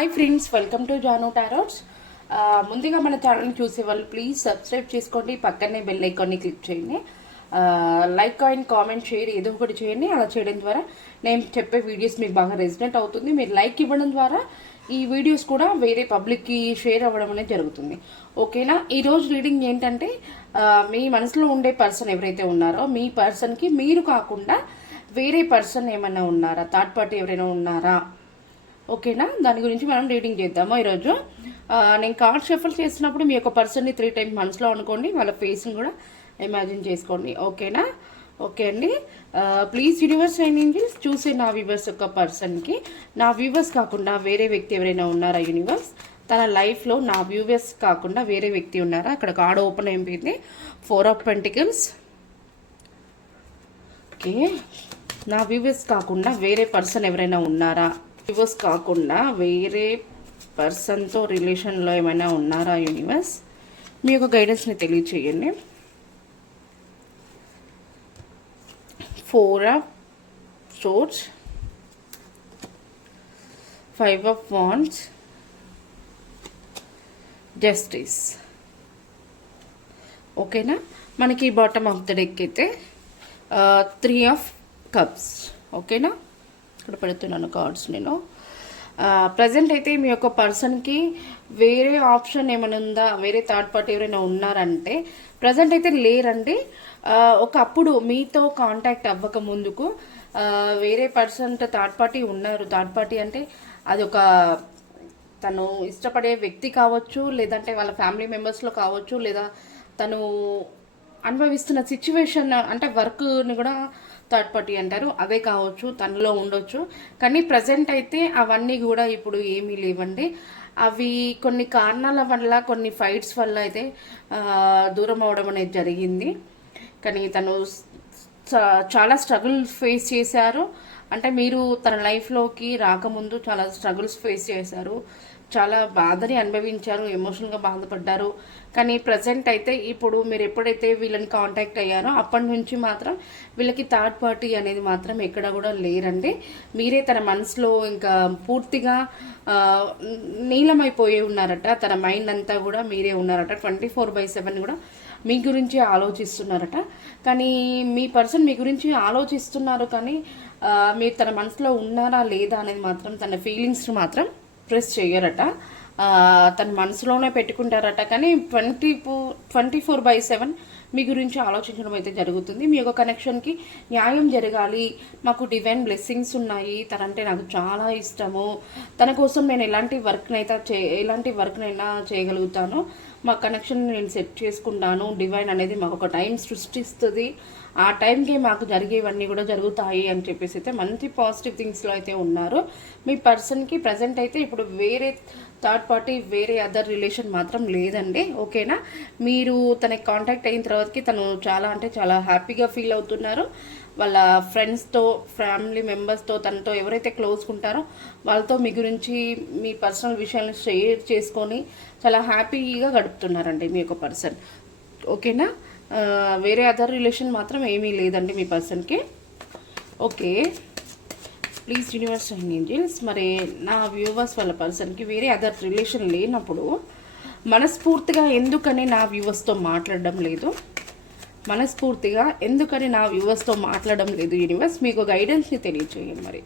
Hi friends, welcome to Janu tarots. ముందుగా మన ఛానల్ని చూసే వాళ్ళు ప్లీజ్ సబ్స్క్రైబ్ చేసుకోండి, పక్కనే బెల్ ఐకాన్ని క్లిక్ చేయండి. లైక్ అండ్ కామెంట్ షేర్ ఏదో ఒకటి చేయండి. అలా చేయడం ద్వారా నేను చెప్పే వీడియోస్ మీకు బాగా రెసిడెంట్ అవుతుంది. మీరు లైక్ ఇవ్వడం ద్వారా ఈ వీడియోస్ కూడా వేరే పబ్లిక్కి షేర్ అవ్వడం అనేది జరుగుతుంది. ఓకేనా? ఈరోజు రీడింగ్ ఏంటంటే మీ మనసులో ఉండే పర్సన్ ఎవరైతే ఉన్నారో మీ పర్సన్కి మీరు కాకుండా వేరే పర్సన్ ఏమైనా ఉన్నారా, థర్డ్ పార్టీ ఎవరైనా ఉన్నారా? ఓకేనా? దాని గురించి మనం రీడింగ్ చేద్దాము ఈరోజు. నేను కార్డ్ షఫల్ చేసినప్పుడు మీ యొక్క పర్సన్ని 3 times మనసులో అనుకోండి, వాళ్ళ ఫేస్ని కూడా ఇమాజిన్ చేసుకోండి. ఓకేనా? ఓకే అండి. ప్లీజ్ యూనివర్స్ అండ్ ఏంజెల్స్ చూసే నా వ్యూవర్స్ యొక్క పర్సన్కి నా వ్యూవర్స్ కాకుండా వేరే వ్యక్తి ఎవరైనా ఉన్నారా యూనివర్స్? తన లైఫ్లో నా వ్యూవర్స్ కాకుండా వేరే వ్యక్తి ఉన్నారా? అక్కడ కార్డ్ ఓపెన్ అయిపోయింది. 4 of Pentacles. ఓకే, నా వ్యూవర్స్ కాకుండా వేరే పర్సన్ ఎవరైనా ఉన్నారా? వ్యూవర్స్ కాకుండా వేరే పర్సన్తో రిలేషన్లో ఏమైనా ఉన్నారా యూనివర్స్? మీ యొక్క గైడెన్స్ని తెలియచేయండి. 4 of Swords, 5 of Wands, Justice. ఓకేనా? మనకి బాటమ్ ఆఫ్ ద డెక్ అయితే 3 of Cups. ఓకేనా? ఇక్కడ పెడుతున్నాను కార్డ్స్ నేను. ప్రజెంట్ అయితే మీ యొక్క పర్సన్కి వేరే ఆప్షన్ ఏమైనా ఉందా, వేరే థర్డ్ పార్టీ ఎవరైనా ఉన్నారంటే ప్రజెంట్ అయితే లేరండి. ఒకప్పుడు మీతో కాంటాక్ట్ అవ్వక ముందుకు వేరే పర్సన్ థర్డ్ పార్టీ ఉన్నారు. థర్డ్ పార్టీ అంటే అది ఒక తను ఇష్టపడే వ్యక్తి కావచ్చు, లేదంటే వాళ్ళ ఫ్యామిలీ మెంబర్స్లో కావచ్చు, లేదా తను అనుభవిస్తున్న సిచ్యువేషన్ అంటే వర్క్ని కూడా థర్డ్ పార్టీ అంటారు, అదే కావచ్చు, తనలో ఉండొచ్చు. కానీ ప్రజెంట్ అయితే అవన్నీ కూడా ఇప్పుడు ఏమీ లేవండి. అవి కొన్ని కారణాల వల్ల, కొన్ని ఫైట్స్ వల్ల అయితే దూరం అవడం అనేది జరిగింది. కానీ తను చాలా స్ట్రగుల్స్ ఫేస్ చేశారు. అంటే మీరు తన లైఫ్లోకి రాకముందు చాలా స్ట్రగుల్స్ ఫేస్ చేశారు, చాలా బాధని అనుభవించారు, ఎమోషనల్గా బాధపడ్డారు. కానీ ప్రజెంట్ అయితే ఇప్పుడు మీరు ఎప్పుడైతే వీళ్ళని కాంటాక్ట్ అయ్యారో అప్పటి నుంచి మాత్రం వీళ్ళకి థర్డ్ పార్టీ అనేది మాత్రం ఎక్కడ కూడా లేరండి. మీరే తన మనసులో ఇంకా పూర్తిగా నీలమైపోయి ఉన్నారట. తన మైండ్ అంతా కూడా మీరే ఉన్నారట. 24/7 కూడా మీ గురించి ఆలోచిస్తున్నారట. కానీ మీ పర్సన్ మీ గురించి ఆలోచిస్తున్నారు, కానీ మీరు తన మనసులో ఉన్నారా లేదా అనేది మాత్రం, తన ఫీలింగ్స్ మాత్రం ప్రెస్ చేయరట. తన మనసులోనే పెట్టుకుంటారట. కానీ 24/7 మీ గురించి ఆలోచించడం అయితే జరుగుతుంది. మీ యొక్క కనెక్షన్కి న్యాయం జరగాలి, మాకు డివైన్ బ్లెస్సింగ్స్ ఉన్నాయి, తనంటే నాకు చాలా ఇష్టము, తన కోసం నేను ఎలాంటి వర్క్నైనా చేయగలుగుతాను, మా కనెక్షన్ నేను సెట్ చేసుకుంటాను, డివైన్ అనేది మాకు ఒక టైం సృష్టిస్తుంది, ఆ టైంకే మాకు జరిగేవన్నీ కూడా జరుగుతాయి అని చెప్పేసి అయితే మంచి పాజిటివ్ థింగ్స్లో అయితే ఉన్నారు. మీ పర్సన్కి ప్రజెంట్ అయితే ఇప్పుడు వేరే థర్డ్ పార్టీ, వేరే అదర్ రిలేషన్ మాత్రం లేదండి. ఓకేనా? మీరు తనకి కాంటాక్ట్ అయిన తర్వాతకి తను చాలా అంటే చాలా హ్యాపీగా ఫీల్ అవుతున్నారు. వాళ్ళ ఫ్రెండ్స్తో, ఫ్యామిలీ మెంబర్స్తో, తనతో ఎవరైతే క్లోజ్గా ఉంటారో వాళ్ళతో మీ గురించి, మీ పర్సనల్ విషయాలను షేర్ చేసుకొని చాలా హ్యాపీగా గడుపుతున్నారండి మీ యొక్క పర్సన్. ఓకేనా? వేరే అదర్ రిలేషన్ మాత్రం ఏమీ లేదండి మీ పర్సన్కి. Okay, please universe and angels, మరి నా వ్యూవర్స్ వాళ్ళ పర్సన్కి వేరే అదర్ రిలేషన్ లేనప్పుడు మనస్ఫూర్తిగా ఎందుకని నా వ్యూవర్స్తో మాట్లాడడం లేదు? మనస్ఫూర్తిగా ఎందుకని నా వ్యూవర్స్తో మాట్లాడడం లేదు యూనివర్స్? మీకు గైడెన్స్ని తెలియచేయండి. మరి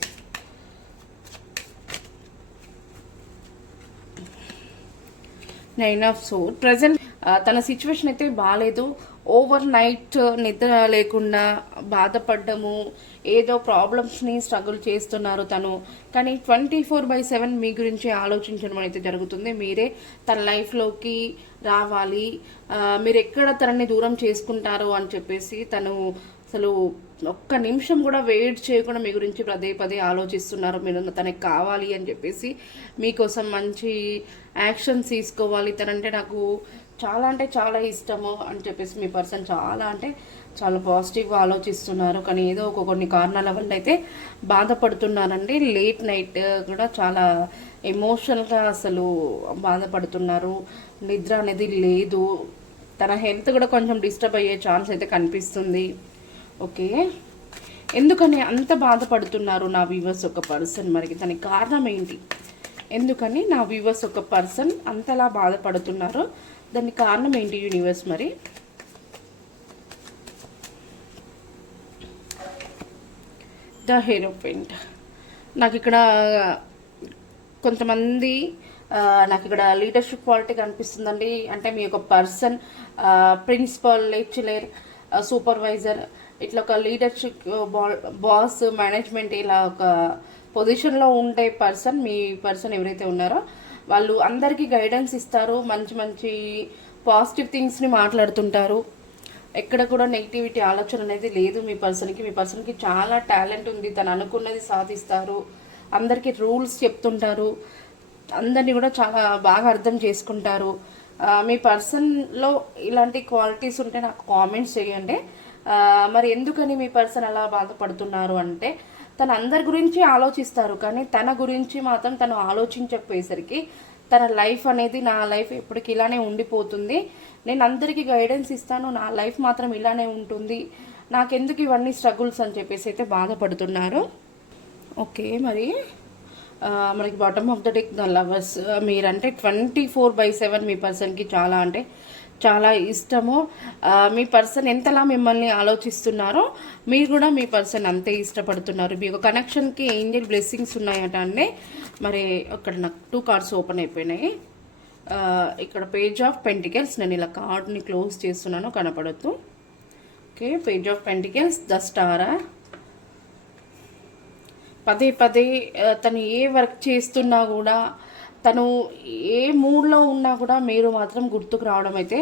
9 of Swords. ప్రజెంట్ తన సిచ్యువేషన్ అయితే బాగాలేదు. ఓవర్ నైట్ నిద్ర లేకుండా బాధపడ్డము, ఏదో ప్రాబ్లమ్స్ని స్ట్రగుల్ చేస్తున్నారు తను. కానీ 24/7 మీ గురించి ఆలోచించడం అయితే జరుగుతుంది. మీరే తన లైఫ్లోకి రావాలి, మీరు ఎక్కడ తనని దూరం చేసుకుంటారో అని చెప్పేసి తను అసలు ఒక్క నిమిషం కూడా వెయిట్ చేయకుండా మీ గురించి పదే ఆలోచిస్తున్నారు. మీరు తనకి కావాలి అని చెప్పేసి, మీకోసం మంచి యాక్షన్స్ తీసుకోవాలి, తనంటే నాకు చాలా అంటే చాలా ఇష్టము అని చెప్పేసి మీ పర్సన్ చాలా అంటే చాలా పాజిటివ్గా ఆలోచిస్తున్నారు. కానీ ఏదో కొన్ని కారణాల వల్ల అయితే బాధపడుతున్నారండి. లేట్ నైట్ కూడా చాలా ఎమోషనల్గా అసలు బాధపడుతున్నారు. నిద్ర అనేది లేదు. తన హెల్త్ కూడా కొంచెం డిస్టర్బ్ అయ్యే ఛాన్స్ అయితే కనిపిస్తుంది. ఓకే, ఎందుకని అంత బాధపడుతున్నారు నా వ్యూవర్స్ ఒక పర్సన్? మరి దానికి కారణం ఏంటి? ఎందుకని నా వ్యూవర్స్ ఒక పర్సన్ అంతలా బాధపడుతున్నారు, దానికి కారణం ఏంటి యూనివర్స్? మరి ద హీరోయిన్ నాకు ఇక్కడ కొంతమంది నాకు ఇక్కడ లీడర్షిప్ క్వాలిటీ కనిపిస్తుందండి. అంటే మీ యొక్క పర్సన్ ప్రిన్సిపల్, లెక్చరర్, సూపర్వైజర్, ఇట్లా ఒక లీడర్షిప్ బాస్, మేనేజ్మెంట్ ఇలా ఒక పొజిషన్లో ఉండే పర్సన్, మీ పర్సన్ ఎవరైతే ఉన్నారో వాళ్ళు అందరికీ గైడెన్స్ ఇస్తారు, మంచి మంచి పాజిటివ్ థింగ్స్ని మాట్లాడుతుంటారు. ఎక్కడ కూడా నెగిటివిటీ ఆలోచన అనేది లేదు మీ పర్సన్కి చాలా టాలెంట్ ఉంది, తను అనుకున్నది సాధిస్తారు, అందరికీ రూల్స్ చెప్తుంటారు, అందరినీ కూడా చాలా బాగా అర్థం చేసుకుంటారు. మీ పర్సన్లో ఇలాంటి క్వాలిటీస్ ఉంటే నాకు కామెంట్స్ చేయండి. మరి ఎందుకని మీ పర్సన్ అలా బాధపడుతున్నారు అంటే, తను అందరి గురించి ఆలోచిస్తారు కానీ తన గురించి మాత్రం తను ఆలోచించకపోయేసరికి తన లైఫ్ అనేది, నా లైఫ్ ఎప్పటికి ఇలానే ఉండిపోతుంది, నేను అందరికీ గైడెన్స్ ఇస్తాను, నా లైఫ్ మాత్రం ఇలానే ఉంటుంది, నాకెందుకు ఇవన్నీ స్ట్రగుల్స్ అని చెప్పేసి అయితే బాధపడుతున్నారు. ఓకే, మరి మనకి bottom of the deck the lovers. మీరంటే 24/7 మీ పర్సన్కి చాలా అంటే చాలా ఇష్టము. మీ పర్సన్ ఎంతలా మిమ్మల్ని ఆలోచిస్తున్నారో మీరు కూడా మీ పర్సన్ అంతే ఇష్టపడుతున్నారు. మీ యొక్క కనెక్షన్కి ఏంజల్ బ్లెస్సింగ్స్ ఉన్నాయట అండి. మరి అక్కడ నాకు 2 కార్డ్స్ ఓపెన్ అయిపోయినాయి. ఇక్కడ పేజ్ ఆఫ్ పెంటికల్స్, నేను ఇలా కార్డ్ని క్లోజ్ చేస్తున్నాను, కనపడద్దు. Okay, page of pentacles, the స్టారా. పదే పదే తను ఏ వర్క్ చేస్తున్నా కూడా, తను ఏ మూడ్లో ఉన్నా కూడా మీరు మాత్రం గుర్తుకు రావడం అయితే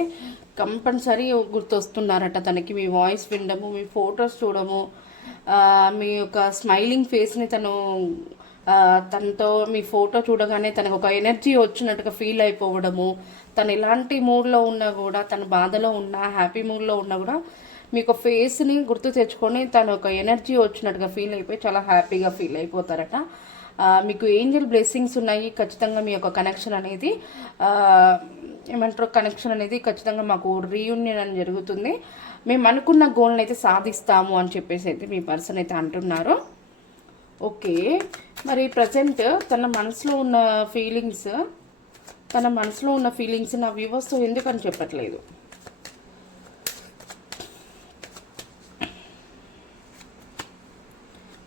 కంపల్సరీ గుర్తొస్తున్నారట తనకి. మీ వాయిస్ వినడము, మీ ఫొటోస్ చూడము, మీ యొక్క స్మైలింగ్ ఫేస్ని తనతో మీ ఫోటో చూడగానే తనకు ఒక ఎనర్జీ వచ్చినట్టుగా ఫీల్ అయిపోవడము, తను ఎలాంటి మూడ్లో ఉన్నా కూడా, తను బాధలో ఉన్నా హ్యాపీ మూడ్లో ఉన్నా కూడా మీకు ఫేస్ని గుర్తు తెచ్చుకొని తను ఒక ఎనర్జీ వచ్చినట్టుగా ఫీల్ అయిపోయి చాలా హ్యాపీగా ఫీల్ అయిపోతారట. మీకు ఏంజల్ బ్లెస్సింగ్స్ ఉన్నాయి. ఖచ్చితంగా మీ యొక్క కనెక్షన్ అనేది ఏమంటారు, కనెక్షన్ అనేది ఖచ్చితంగా మాకు రీయూనియన్ అని జరుగుతుంది, మేము అనుకున్న గోల్ని అయితే సాధిస్తాము అని చెప్పేసి అయితే మీ పర్సన్ అయితే అంటున్నారు. ఓకే, మరి ప్రజెంట్ తన మనసులో ఉన్న ఫీలింగ్స్ నా వ్యూవర్స్తో ఎందుకని చెప్పట్లేదు?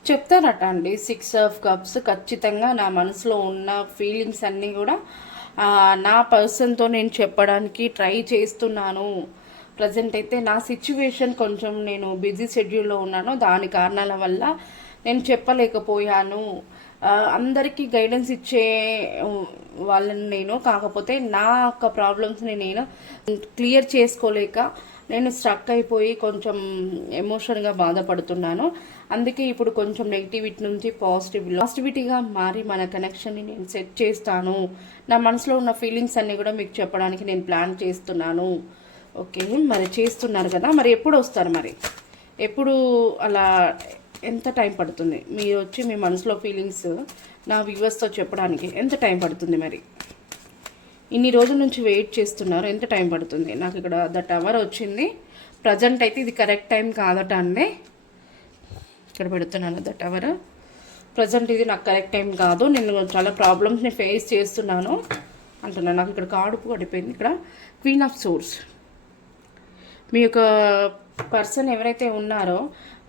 చెప్తారట అండి. 6 ఆఫ్ కప్స్. ఖచ్చితంగా నా మనసులో ఉన్న ఫీలింగ్స్ అన్నీ కూడా నా పర్సన్తో నేను చెప్పడానికి ట్రై చేస్తున్నాను. ప్రజెంట్ అయితే నా సిచ్యువేషన్ కొంచెం, నేను బిజీ షెడ్యూల్లో ఉన్నాను, దాని కారణాల వల్ల నేను చెప్పలేకపోయాను. అందరికీ గైడెన్స్ ఇచ్చే వాళ్ళని నేను, కాకపోతే నా యొక్క ప్రాబ్లమ్స్ని నేను క్లియర్ చేసుకోలేక నేను స్ట్రక్ అయిపోయి కొంచెం ఎమోషన్గా బాధపడుతున్నాను. అందుకే ఇప్పుడు కొంచెం నెగిటివిటీ నుంచి పాజిటివిటీగా మారి మన కనెక్షన్ని నేను సెట్ చేస్తాను. నా మనసులో ఉన్న ఫీలింగ్స్ అన్నీ కూడా మీకు చెప్పడానికి నేను ప్లాన్ చేస్తున్నాను. ఓకే, మరి చేస్తున్నారు కదా, మరి ఎప్పుడు వస్తారు? మరి ఎప్పుడు, అలా ఎంత టైం పడుతుంది? మీరు వచ్చి మీ మనసులో ఫీలింగ్స్ నా వ్యూవర్స్తో చెప్పడానికి ఎంత టైం పడుతుంది? మరి ఇన్ని రోజుల నుంచి వెయిట్ చేస్తున్నారు, ఎంత టైం పడుతుంది? నాకు ఇక్కడ ద టవర్ వచ్చింది. ప్రజెంట్ అయితే ఇది కరెక్ట్ టైం కాదట అండి. ఇక్కడ పెడుతున్నాను ద టవర్. ప్రజెంట్ ఇది నాకు కరెక్ట్ టైం కాదు, నేను చాలా ప్రాబ్లమ్స్ని ఫేస్ చేస్తున్నాను అంటున్నాను. నాకు ఇక్కడ కాడుపు పడిపోయింది. ఇక్కడ క్వీన్ ఆఫ్ సోర్స్. మీ యొక్క పర్సన్ ఎవరైతే ఉన్నారో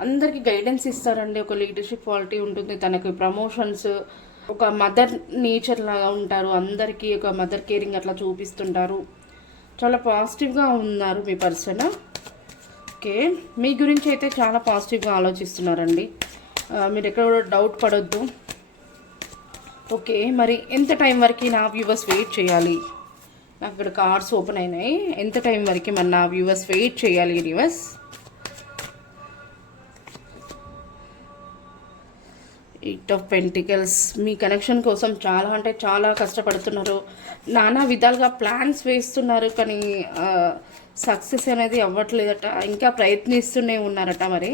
అందరికీ గైడెన్స్ ఇస్తారండి. ఒక లీడర్షిప్ క్వాలిటీ ఉంటుంది, తనకి ప్రమోషన్స్, ఒక మదర్ నేచర్ లాగా ఉంటారు, అందరికీ ఒక మదర్ కేరింగ్ అట్లా చూపిస్తుంటారు. చాలా పాజిటివ్గా ఉన్నారు మీ పర్సన్. ఓకే, మీ గురించి అయితే చాలా పాజిటివ్గా ఆలోచిస్తున్నారండి, మీరు ఎక్కడ కూడా డౌట్ పడొద్దు. ఓకే, మరి ఎంత టైం వరకు నా వ్యూవర్స్ వెయిట్ చేయాలి? నాకు ఇక్కడ కార్డ్స్ ఓపెన్ అయినాయి. ఎంత టైం వరకు మరి నా వ్యూవర్స్ వెయిట్ చేయాలి? Universe, eight of pentacles. Me connection కోసం చాలా అంటే చాలా కష్టపడుతున్నారు, నానా విధాలుగా ప్లాన్స్ వేస్తున్నారు, కానీ సక్సెస్ అనేది అవ్వట్లేదట. ఇంకా ప్రయత్నిస్తూనే ఉన్నారట. మరి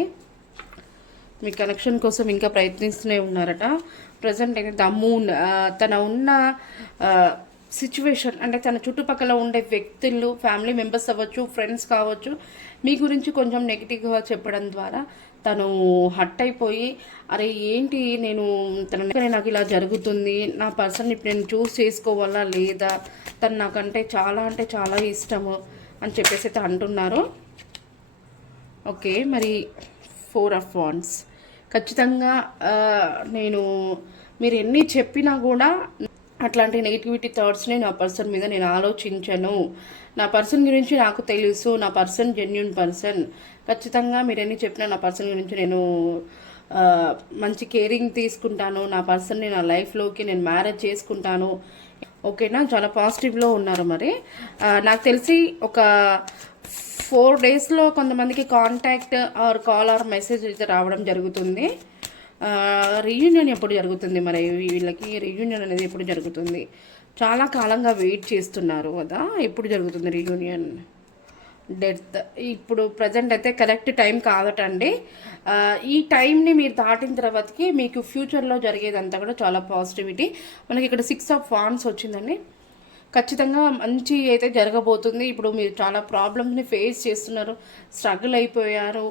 మీ కనెక్షన్ కోసం ఇంకా ప్రయత్నిస్తూనే ఉన్నారట. ప్రజెంట్ అయితే ద మూన్, తన ఉన్న సిచ్యువేషన్ అంటే తన చుట్టుపక్కల ఉండే వ్యక్తులు, ఫ్యామిలీ మెంబర్స్ అవ్వచ్చు, ఫ్రెండ్స్ కావచ్చు, మీ గురించి కొంచెం నెగిటివ్గా చెప్పడం ద్వారా తను హట్ అయిపోయి అరే ఏంటి నేను నాకు ఇలా జరుగుతుంది, నా పర్సన్ ఇప్పుడు నేను చూస్ చేసుకోవాలా లేదా, తను నాకంటే చాలా అంటే చాలా ఇష్టము అని చెప్పేసి అయితే అంటున్నారు. ఓకే, మరి 4 ఆఫ్ వాండ్స్ ఖచ్చితంగా నేను మీరు ఎన్ని చెప్పినా కూడా అట్లాంటి నెగిటివిటీ థాట్స్ని నా పర్సన్ మీద నేను ఆలోచించను. నా పర్సన్ గురించి నాకు తెలుసు, నా పర్సన్ జెన్యున్ పర్సన్. ఖచ్చితంగా మీరు ఎన్ని చెప్పినా నా పర్సన్ గురించి నేను మంచి కేరింగ్ తీసుకుంటాను, నా పర్సన్ని నా లైఫ్లోకి నేను మ్యారేజ్ చేసుకుంటాను. ఓకేనా, చాలా పాజిటివ్లో ఉన్నారు. మరి నాకు తెలిసి ఒక 4 డేస్లో కొంతమందికి contact or call or message అయితే రావడం జరుగుతుంది. రీయూనియన్ ఎప్పుడు జరుగుతుంది, మరి వీళ్ళకి రీయూనియన్ అనేది ఎప్పుడు జరుగుతుంది? చాలా కాలంగా వెయిట్ చేస్తున్నారు కదా, ఎప్పుడు జరుగుతుంది రీయూనియన్? డెత్ ఇప్పుడు ప్రజెంట్ అయితే కరెక్ట్ టైం కాదటండి. ఈ టైంని మీరు దాటిన తర్వాతకి మీకు ఫ్యూచర్లో జరిగేదంతా కూడా చాలా పాజిటివిటీ. మనకి ఇక్కడ 6 ఆఫ్ వాండ్స్ వచ్చిందండి. ఖచ్చితంగా మంచి అయితే జరగబోతుంది. ఇప్పుడు మీరు చాలా ప్రాబ్లమ్స్ని ఫేస్ చేస్తున్నారు, స్ట్రగుల్ అయిపోయారు.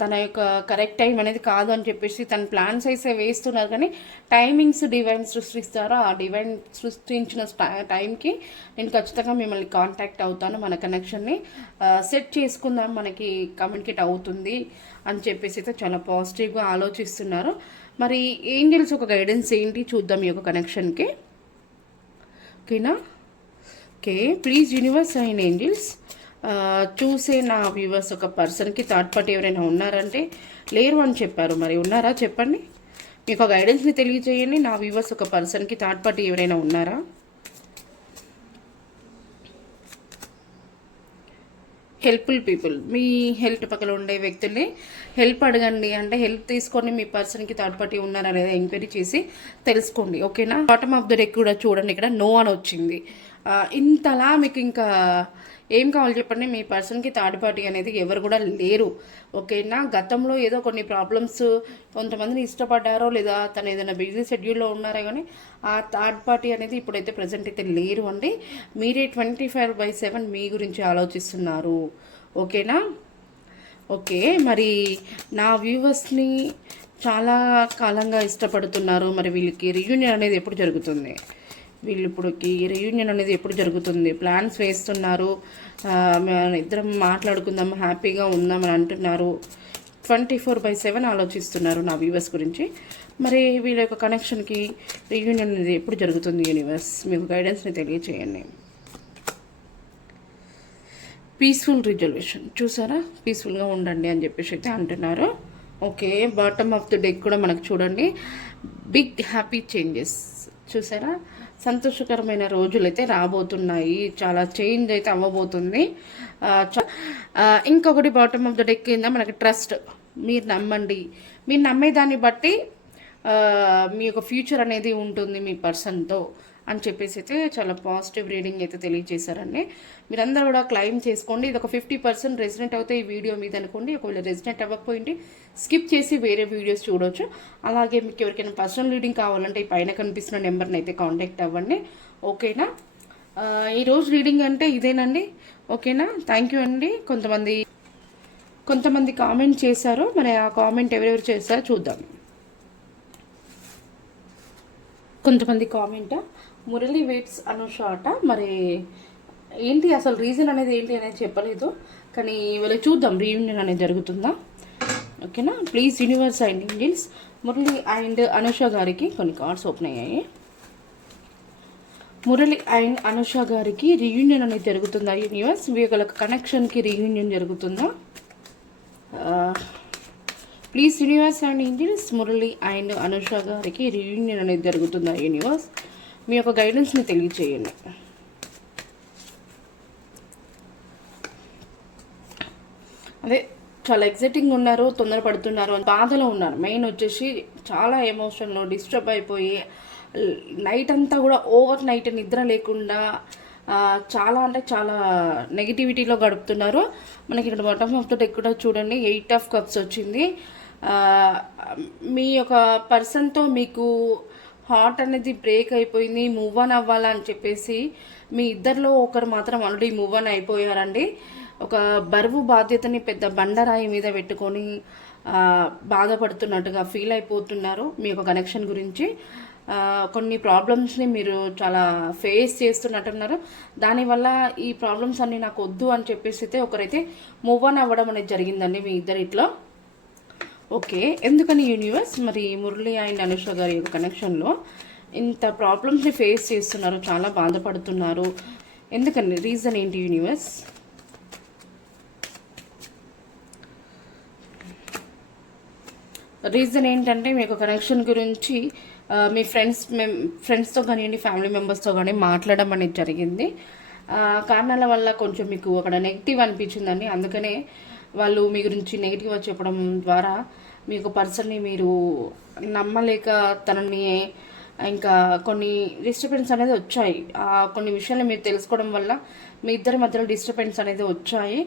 తన యొక్క కరెక్ట్ టైం అనేది కాదు అని చెప్పేసి తన ప్లాన్స్ అయితే వేస్తున్నారు, కానీ టైమింగ్స్ డివైన్ సృష్టిస్తారో ఆ డివైన్ సృష్టించిన టైంకి నేను ఖచ్చితంగా మిమ్మల్ని కాంటాక్ట్ అవుతాను, మన కనెక్షన్ని సెట్ చేసుకుందాం, మనకి కమ్యూనికేట్ అవుతుంది అని చెప్పేసి అయితే చాలా పాజిటివ్గా ఆలోచిస్తున్నారు. మరి ఏంజెల్స్ ఒక గైడెన్స్ ఏంటి చూద్దాం ఈ యొక్క కనెక్షన్కి. ఓకేనా? Okay, please universe and angels చూసే నా వ్యూవర్స్ ఒక పర్సన్కి థర్డ్ పార్టీ ఎవరైనా ఉన్నారంటే లేరు అని చెప్పారు, మరి ఉన్నారా చెప్పండి. మీకు ఆ గైడెన్స్ని తెలియజేయండి. నా వ్యూవర్స్ ఒక పర్సన్కి థర్డ్ పార్టీ ఎవరైనా ఉన్నారా? హెల్ప్ఫుల్ పీపుల్, మీ హెల్త్ పక్కన ఉండే వ్యక్తుల్ని హెల్ప్ అడగండి, అంటే హెల్ప్ తీసుకొని మీ పర్సన్కి థర్డ్ పార్టీ ఉన్నారా లేదా ఎంక్వైరీ చేసి తెలుసుకోండి. ఓకేనా? బాటమ్ ఆఫ్ ద డెక్ కూడా చూడండి, ఇక్కడ నో అని వచ్చింది. ఇంతలా మీకు ఇంకా ఏం కావాలి చెప్పండి. మీ పర్సన్కి థర్డ్ పార్టీ అనేది ఎవరు కూడా లేరు. ఓకేనా? గతంలో ఏదో కొన్ని ప్రాబ్లమ్స్ కొంతమందిని ఇష్టపడ్డారో లేదా తను ఏదైనా బిజీ షెడ్యూల్లో ఉన్నారో కానీ ఆ థర్డ్ పార్టీ అనేది ఇప్పుడైతే ప్రజెంట్ అయితే లేరు అండి. మీరే 24/7 మీ గురించి ఆలోచిస్తున్నారు. ఓకేనా? ఓకే, మరి నా వ్యూవర్స్ని చాలా కాలంగా ఇష్టపడుతున్నారు. మరి వీళ్ళకి రీయూనియన్ అనేది ఎప్పుడు జరుగుతుంది? వీళ్ళు ఇప్పుడుకి రీయూనియన్ అనేది ఎప్పుడు జరుగుతుంది? ప్లాన్స్ వేస్తున్నారు, ఇద్దరం మాట్లాడుకుందాం, హ్యాపీగా ఉందామని అంటున్నారు. 24/7 ఆలోచిస్తున్నారు నా వ్యూవర్స్ గురించి. మరి వీళ్ళ యొక్క కనెక్షన్కి రీయూనియన్ అనేది ఎప్పుడు జరుగుతుంది? యూనివర్స్ మీకు గైడెన్స్ని తెలియచేయండి. పీస్ఫుల్ రిజల్యూషన్ చూసారా, పీస్ఫుల్గా ఉండండి అని చెప్పేసి అయితే అంటున్నారు. Okay, bottom of the deck కూడా మనకు చూడండి, బిగ్ హ్యాపీ చేంజెస్ చూసారా, సంతోషకరమైన రోజులు అయితే రాబోతున్నాయి, చాలా చేంజ్ అయితే అవ్వబోతుంది. ఇంకొకటి బాటమ్ ఆఫ్ ద డెక్ కింద మనకి ట్రస్ట్, మీరు నమ్మండి, మీరు నమ్మేదాన్ని బట్టి మీ యొక్క ఫ్యూచర్ అనేది ఉంటుంది మీ పర్సన్తో అని చెప్పేసి అయితే చాలా పాజిటివ్ రీడింగ్ అయితే తెలియజేశారండి. మీరందరూ కూడా క్లైమ్ చేసుకోండి. ఇది ఒక 50% రెసిడెంట్ అవుతే ఈ వీడియో మీద అనుకోండి. ఒకవేళ రెసిడెంట్ అవ్వకపోయింది స్కిప్ చేసి వేరే వీడియోస్ చూడవచ్చు. అలాగే మీకు ఎవరికైనా పర్సనల్ రీడింగ్ కావాలంటే ఈ పైన కనిపిస్తున్న నెంబర్ని అయితే కాంటాక్ట్ అవ్వండి. ఓకేనా? ఈరోజు రీడింగ్ అంటే ఇదేనండి. ఓకేనా? థ్యాంక్ యూ అండి. కొంతమంది కామెంట్ చేశారు, మరి ఆ కామెంట్ ఎవరెవరు చేశారో చూద్దాం. కొంతమంది కామెంట్ మురళి వెయిట్స్ అనుష అట, మరి ఏంటి అసలు రీజన్ అనేది ఏంటి అనేది చెప్పలేదు, కానీ ఇవాళ చూద్దాం రీయూనియన్ అనేది జరుగుతుందా. ఓకేనా? Please universe and angels Murali and Anusha గారికి కొన్ని కార్డ్స్ ఓపెన్ అయ్యాయి. మురళి అండ్ అనుష గారికి రీయూనియన్ అనేది జరుగుతుందా? యూనివర్స్ వీళ్ళ కనెక్షన్కి రీయూనియన్ జరుగుతుందా? Please universe and angels Murali and Anusha గారికి రీయూనియన్ అనేది జరుగుతుందా? యూనివర్స్ మీ యొక్క గైడెన్స్ని తెలియచేయండి. అదే చాలా ఎగ్జైటింగ్ ఉన్నారు, తొందరపడుతున్నారు, బాధలో ఉన్నారు. మెయిన్ వచ్చేసి చాలా ఎమోషన్లో డిస్టర్బ్ అయిపోయి నైట్ అంతా కూడా ఓవర్ నైట్ నిద్ర లేకుండా చాలా అంటే చాలా నెగిటివిటీలో గడుపుతున్నారు. మనకి ఇక్కడ బాటమ్ ఆఫ్ ద డెక్ కూడా చూడండి 8 ఆఫ్ కప్స్ వచ్చింది. మీ యొక్క పర్సన్తో మీకు హార్ట్ అనేది బ్రేక్ అయిపోయింది, మూవ్ ఆన్ అవ్వాలని చెప్పేసి మీ ఇద్దరిలో ఒకరు మాత్రం ఆల్రెడీ మూవ్ ఆన్ అయిపోయారండి. ఒక బరువు బాధ్యతని పెద్ద బండరాయి మీద పెట్టుకొని బాధపడుతున్నట్టుగా ఫీల్ అయిపోతున్నారు మీ యొక్క కనెక్షన్ గురించి. కొన్ని ప్రాబ్లమ్స్ని మీరు చాలా ఫేస్ చేస్తున్నట్టున్నారు. దానివల్ల ఈ ప్రాబ్లమ్స్ అన్నీ నాకు వద్దు అని చెప్పేసి అయితే ఒకరైతే మూవ్ ఆన్ అవ్వడం అనేది జరిగిందండి మీ ఇద్దరిట్లో. ఓకే, ఎందుకని యూనివర్స్ మరి మురళి అండ్ అనుష గారి యొక్క కనెక్షన్లో ఇంత ప్రాబ్లమ్స్ని ఫేస్ చేస్తున్నారు, చాలా బాధపడుతున్నారు, ఎందుకని రీజన్ ఏంటి యూనివర్స్? రీజన్ ఏంటంటే మీ యొక్క కనెక్షన్ గురించి మీ ఫ్రెండ్స్తో కానివ్వండి, ఫ్యామిలీ మెంబర్స్తో కానీ మాట్లాడడం అనేది జరిగింది. కారణాల వల్ల కొంచెం మీకు అక్కడ నెగిటివ్ అనిపించిందండి. అందుకనే వాళ్ళు మీ గురించి నెగిటివ్గా చెప్పడం ద్వారా మీ యొక్క పర్సన్ని మీరు నమ్మలేక తనని ఇంకా కొన్ని డిస్టర్బెన్స్ అనేది వచ్చాయి. కొన్ని విషయాలు మీరు తెలుసుకోవడం వల్ల మీ ఇద్దరి మధ్యలో డిస్టర్బెన్స్ అనేది వచ్చాయి.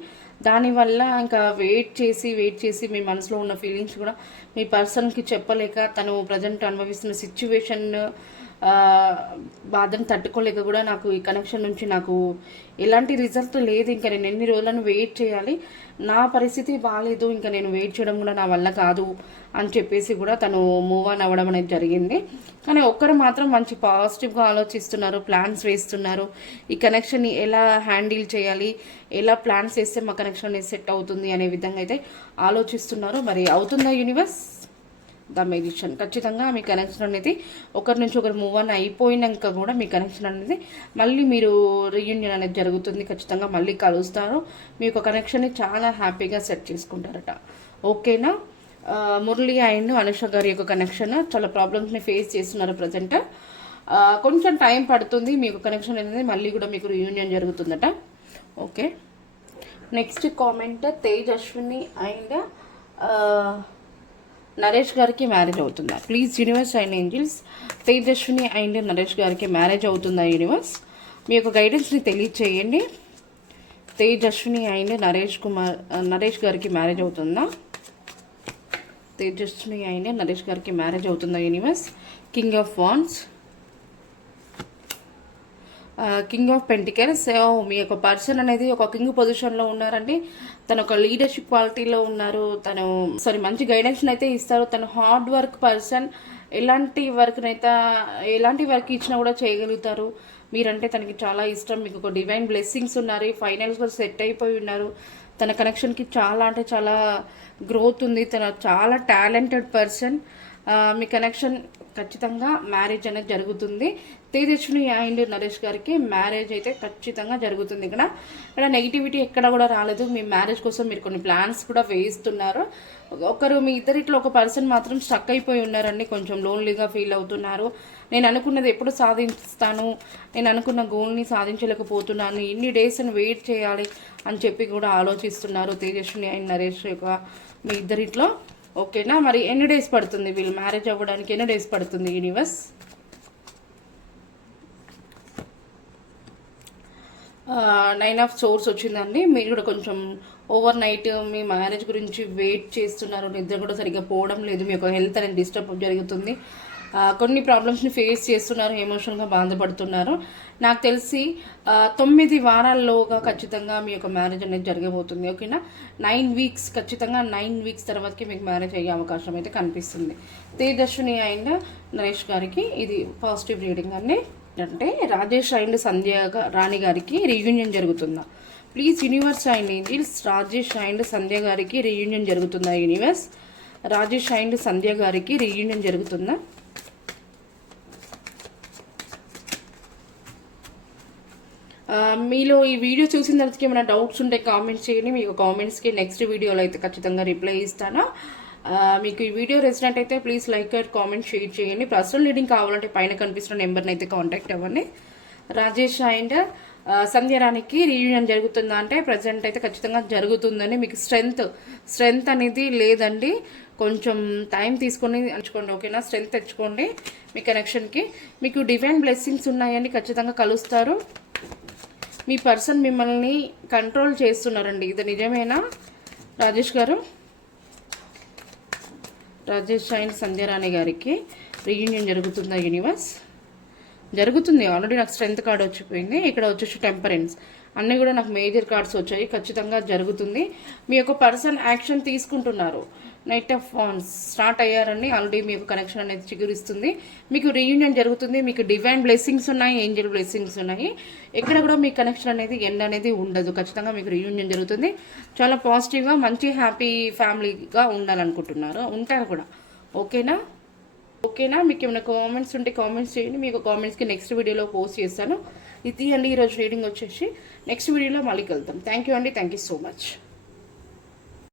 దానివల్ల ఇంకా వెయిట్ చేసి మీ మనసులో ఉన్న ఫీలింగ్స్ కూడా మీ పర్సన్కి చెప్పలేక తను ప్రజెంట్ అనుభవిస్తున్న సిచ్యువేషన్ బాధను తట్టుకోలేక కూడా నాకు ఈ కనెక్షన్ నుంచి నాకు ఎలాంటి రిజల్ట్ లేదు, ఇంకా నేను ఎన్ని రోజులను వెయిట్ చేయాలి, నా పరిస్థితి బాగాలేదు, ఇంకా నేను వెయిట్ చేయడం కూడా నా వల్ల కాదు అని చెప్పేసి కూడా తను మూవ్ ఆన్ అవ్వడం అనేది జరిగింది. కానీ ఒక్కరు మాత్రం మంచి పాజిటివ్గా ఆలోచిస్తున్నారు, ప్లాన్స్ వేస్తున్నారు. ఈ కనెక్షన్ని ఎలా హ్యాండిల్ చేయాలి, ఎలా ప్లాన్స్ వేస్తే మా కనెక్షన్ అనేది సెట్ అవుతుంది అనే విధంగా అయితే ఆలోచిస్తున్నారు. మరి అవుతుందా యూనివర్స్? ద మెజిషియన్ ఖచ్చితంగా మీ కనెక్షన్ అనేది ఒకరి నుంచి ఒకరు మూవ్ ఆన్ అయిపోయినాక కూడా మీ కనెక్షన్ అనేది మళ్ళీ మీరు రీయూనియన్ అనేది జరుగుతుంది. ఖచ్చితంగా మళ్ళీ కలుస్తారు, మీ యొక్క కనెక్షన్ని చాలా హ్యాపీగా సెట్ చేసుకుంటారట. ఓకేనా? మురళి అండ్ అనుష గారి యొక్క కనెక్షన్ చాలా ప్రాబ్లమ్స్ని ఫేస్ చేస్తున్నారు ప్రజెంట్. కొంచెం టైం పడుతుంది, మీ యొక్క కనెక్షన్ అనేది మళ్ళీ కూడా మీకు రీయూనియన్ జరుగుతుందట. Okay, next comment Tej Ashwini and Naresh గారికి మ్యారేజ్ అవుతుందా? Please universe and angels, Tejaswini and Naresh గారికి మ్యారేజ్ అవుతుందా యూనివర్స్? మీ యొక్క గైడెన్స్ని తెలియచేయండి. తేజస్విని అండ్ నరేష్ గారికి మ్యారేజ్ అవుతుందా? తేజస్విని అండ్ నరేష్ గారికి మ్యారేజ్ అవుతుందా universe? King of wands, king of pentacles. మీ యొక్క పర్సన్ అనేది ఒక కింగ్ పొజిషన్లో ఉన్నారండి. తను ఒక లీడర్షిప్ క్వాలిటీలో ఉన్నారు. తను మంచి గైడెన్స్ అయితే ఇస్తారు. తను హార్డ్ వర్క్ పర్సన్. ఎలాంటి వర్క్ ఇచ్చినా కూడా చేయగలుగుతారు. మీరంటే తనకి చాలా ఇష్టం. మీకు ఒక డివైన్ బ్లెస్సింగ్స్ ఉన్నారు. ఫైనాన్స్గా సెట్ అయిపోయి ఉన్నారు. తన కనెక్షన్కి చాలా అంటే చాలా గ్రోత్ ఉంది. తను చాలా టాలెంటెడ్ పర్సన్. మీ కనెక్షన్ ఖచ్చితంగా మ్యారేజ్ అనేది జరుగుతుంది. తేజస్విని అండ్ నరేష్ గారికి మ్యారేజ్ అయితే ఖచ్చితంగా జరుగుతుంది. ఇక్కడ నెగిటివిటీ ఎక్కడ కూడా రాలేదు. మీ మ్యారేజ్ కోసం మీరు కొన్ని ప్లాన్స్ కూడా వేస్తున్నారు. మీ ఇద్దరిట్లో ఒక పర్సన్ మాత్రం స్టక్ అయిపోయి ఉన్నారండి. కొంచెం లోన్లీగా ఫీల్ అవుతున్నారు. నేను అనుకున్నది ఎప్పుడు సాధిస్తాను, నేను అనుకున్న గోల్ని సాధించలేకపోతున్నాను, ఇన్ని డేస్ అని వెయిట్ చేయాలి అని చెప్పి కూడా ఆలోచిస్తున్నారు తేజస్విని అండ్ నరేష్ యొక్క మీ ఇద్దరిట్లో. ఓకేనా? మరి ఎన్ని డేస్ పడుతుంది వీళ్ళు మ్యారేజ్ అవ్వడానికి? ఎన్ని డేస్ పడుతుంది యూనివర్స్? 9 ఆఫ్ సోర్స్ వచ్చిందండి. మీరు కూడా కొంచెం ఓవర్ నైట్ మీ మ్యారేజ్ గురించి వెయిట్ చేస్తున్నారు. నిద్ర కూడా సరిగ్గా పోవడం లేదు. మీ యొక్క హెల్త్ అనేది డిస్టర్బ్ జరుగుతుంది. కొన్ని ప్రాబ్లమ్స్ని ఫేస్ చేస్తున్నారు. ఎమోషనల్గా బాధపడుతున్నారు. నాకు తెలిసి 9 వారాల్లోగా ఖచ్చితంగా మీ యొక్క మ్యారేజ్ అనేది జరగబోతుంది. ఓకేనా? 9 వీక్స్, ఖచ్చితంగా 9 వీక్స్ తర్వాతకి మీకు మ్యారేజ్ అయ్యే అవకాశం అయితే కనిపిస్తుంది. తేజస్విని అండ్ నరేష్ గారికి ఇది పాజిటివ్ రీడింగ్ అండి. అంటే రాజేష్ అండ్ సంధ్య రాణి గారికి రీయూనియన్ జరుగుతుందా? Please universe and angels, Rajesh and Sandhya గారికి రీయూనియన్ జరుగుతుందా యూనివర్స్? రాజేష్ అండ్ సంధ్య గారికి రీయూనియన్ జరుగుతుందా? మీలో ఈ వీడియో చూసిన తర్వాత ఏమైనా డౌట్స్ ఉంటే కామెంట్స్ చేయండి. మీకు కామెంట్స్కి నెక్స్ట్ వీడియోలో అయితే ఖచ్చితంగా రిప్లై ఇస్తాను. మీకు ఈ వీడియో రెసిడెంట్ అయితే please like and comment share చేయండి. పర్సనల్ రీడింగ్ కావాలంటే పైన కనిపిస్తున్న నెంబర్ని అయితే కాంటాక్ట్ అవ్వండి. రాజేష్ అండ్ సంధ్యరానికి రీయూనియన్ జరుగుతుందా అంటే ప్రజెంట్ అయితే ఖచ్చితంగా జరుగుతుందని. మీకు స్ట్రెంగ్త్ అనేది లేదండి. కొంచెం టైం తీసుకొని తెచ్చుకోండి. ఓకేనా? స్ట్రెంగ్త్ తెచ్చుకోండి మీ కనెక్షన్కి. మీకు డివైన్ బ్లెస్సింగ్స్ ఉన్నాయండి. ఖచ్చితంగా కలుస్తారు. మీ పర్సన్ మిమ్మల్ని కంట్రోల్ చేస్తున్నారండి. ఇది నిజమేనా రాజేష్ గారు? రాజేష్ అండ్ సంధ్యరాణి గారికి రీయూనియన్ జరుగుతుందా యూనివర్స్? జరుగుతుంది. ఆల్రెడీ నాకు స్ట్రెంత్ కార్డ్ వచ్చిపోయింది. ఇక్కడ వచ్చేసి టెంపరెన్స్, అన్నీ కూడా నాకు మేజర్ కార్డ్స్ వచ్చాయి. ఖచ్చితంగా జరుగుతుంది. మీ యొక్క పర్సన్ యాక్షన్ తీసుకుంటున్నారు. నైట్ ఆఫ్ వాన్స్ స్టార్ట్ అయ్యారని ఆల్రెడీ మీ యొక్క కనెక్షన్ అనేది చిగురిస్తుంది. మీకు రీయూనియన్ జరుగుతుంది. మీకు డివైన్ బ్లెస్సింగ్స్ ఉన్నాయి, ఏంజల్ బ్లెస్సింగ్స్ ఉన్నాయి. ఎక్కడ కూడా మీ కనెక్షన్ అనేది ఎండ్ అనేది ఉండదు. ఖచ్చితంగా మీకు రీయూనియన్ జరుగుతుంది. చాలా పాజిటివ్గా మంచి హ్యాపీ ఫ్యామిలీగా ఉండాలనుకుంటున్నారు, ఉంటారు కూడా. ఓకేనా? మీకు ఏమైనా కామెంట్స్ ఉంటే కామెంట్స్ చేయండి. మీకు కామెంట్స్కి నెక్స్ట్ వీడియోలో పోస్ట్ చేస్తాను. ఇది అండి ఈరోజు రీడింగ్ వచ్చేసి. నెక్స్ట్ వీడియోలో మళ్ళీ కలుద్దాం. థ్యాంక్ యూ అండి. Thank you so much.